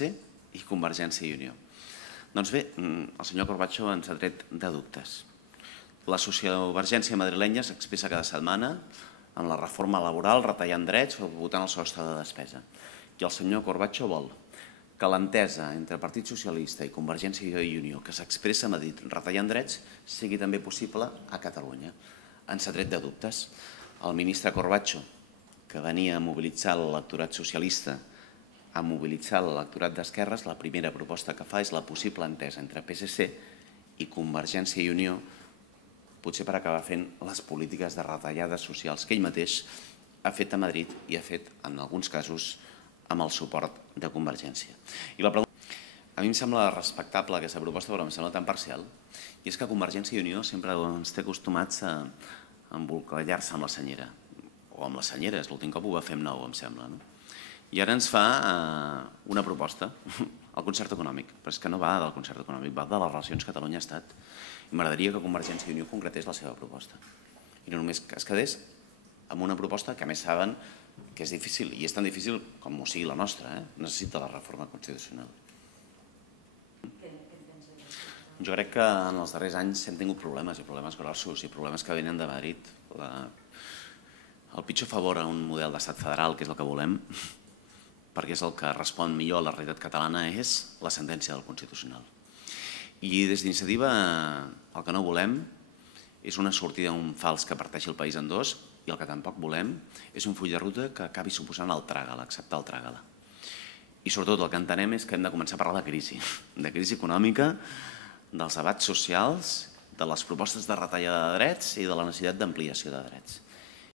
PSC i Convergència i Unió. Doncs bé, el senyor Corbacho ens ha tret de dubtes. La sociovergència madrilenya s'expressa cada setmana amb la reforma laboral, retallant drets o votant el sostre de despesa. I el senyor Corbacho vol que l'entesa entre el Partit Socialista i Convergència i Unió, que s'expressa a Madrid retallant drets, sigui també possible a Catalunya. Ens ha tret de dubtes. El ministre Corbacho, que venia a mobilitzar l'electorat socialista, a mobilitzar l'electorat d'esquerres, la primera proposta que fa és la possible entesa entre PSC i Convergència i Unió, potser per acabar fent les polítiques de retallades socials que ell mateix ha fet a Madrid i ha fet, en alguns casos, amb el suport de Convergència. I la pregunta, a mi em sembla respectable aquesta proposta, però em sembla tan parcial, i és que Convergència i Unió sempre ens té acostumats a embolcallar-se amb la senyera, o amb les senyeres, l'últim cop ho va fer amb nou, em sembla. I ara ens fa una proposta, el concert econòmic, però és que no va del concert econòmic, va de les relacions Catalunya-Estat. I m'agradaria que Convergència i Unió concretés la seva proposta. I no només que es quedés amb una proposta que a més saben que és difícil, i és tan difícil com ho sigui la nostra, necessita la reforma constitucional. Jo crec que en els darrers anys hem tingut problemes, i problemes grossos, i problemes que venen de Madrid. El pitjor favor a un model d'estat federal, que és el que volem, perquè és el que respon millor a la realitat catalana, és la sentència del Constitucional. I des d'Iniciativa el que no volem és una sortida un fals que parteixi el país en dos, i el que tampoc volem és un full de ruta que acabi suposant el tràgala, acceptar el tràgala. I sobretot el que entenem és que hem de començar a parlar de crisi econòmica, dels debats socials, de les propostes de retallada de drets i de la necessitat d'ampliació de drets.